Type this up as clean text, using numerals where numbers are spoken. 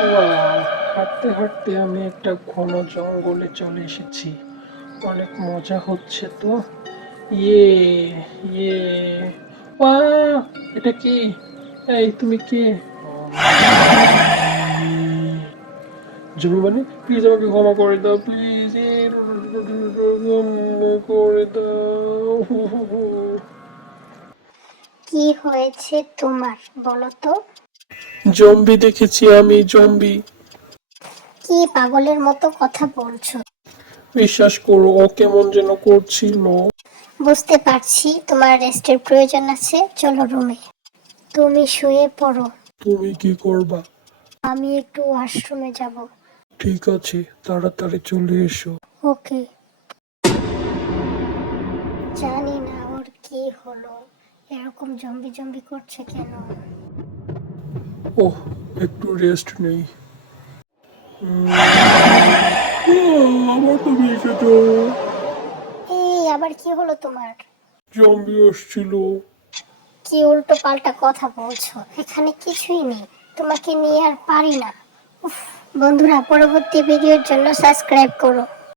Wow! হাঁটতে হাঁটতে আমি একটা ঘন জঙ্গলে চলে এসেছি। অনেক মজা হচ্ছে তো। ইয়ে ইয়ে ওয়াও! এটা কি? এই তুমি কে? জমি মানে প্লিজ আমাকে ক্ষমা করে দাও প্লিজ ক্ষমা করে দাও। কি হয়েছে তোমার বলো তো? জম্বি দেখেছি আমি, জম্বি। কি পাগলের মতো কথা বলছো? বিশ্বাস করো, ও কেমন যেন করছিল। বুঝতে পারছি তোমার রেস্টের প্রয়োজন আছে, চলো রুমে। তুমি শুয়ে পড়ো, তুমি কি করবা? আমি একটু ওয়াশরুমে যাব। ঠিক আছে, তাড়াতাড়ি চলে এসো। ওকে। জানি না ওর কি হলো, এরকম জম্বি জম্বি করছে কেন। ওহ, একটু রেস্ট নেই। আবার তুমি এসেছো। এই আবার কি হলো তোমার? জম্বি আসছিল। কি উল্টো পাল্টা কথা বলছো, এখানে কিছুই নেই, তোমাকে নিয়ে আর পারি না। উফ, বন্ধুরা পরবর্তী ভিডিওর জন্য সাবস্ক্রাইব করো।